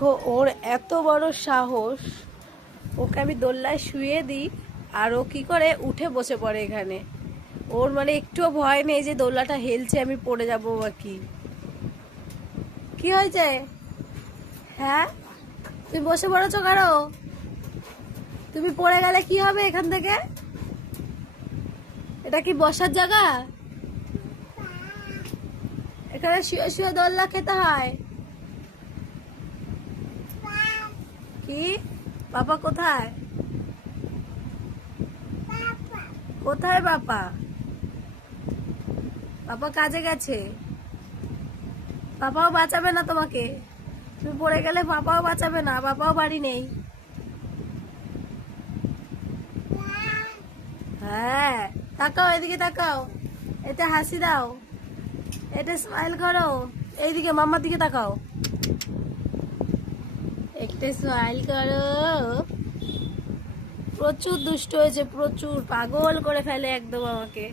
দেখো ওর এত বড় সাহস, ওকে আমি দোলনায় শুয়ে দিই আর ও কি করে উঠে বসে পড়ে এখানে। ওর মানে একটুও ভয় নেই যে দোলনাটা হেলছে আমি পড়ে যাবো বা কি। কি হয়েছে? হ্যাঁ, তুমি বসে পড়েছো কেন? তুমি পড়ে গেলে কি হবে এখান থেকে? এটা কি বসার জায়গা? এখানে শুয়ে শুয়ে দোলনা খেতে হয়। কি? পাপা কোথায়? কোথায় পাপা? পাপা কাজে গেছে। পাপাও বাঁচাবে না তোমাকে। তুমি পড়ে গেলে পাপাও বাঁচাবে না, পাপাও বাড়ি নেই। হ্যাঁ, তাকাও এদিকে, তাকাও, এটা হাসি দাও, এটা স্মাইল করো, এইদিকে মাম্মার দিকে তাকাও, একটা স্মাইল করো। প্রচুর দুষ্ট হয়েছে, প্রচুর পাগল করে ফেলে একদম আমাকে।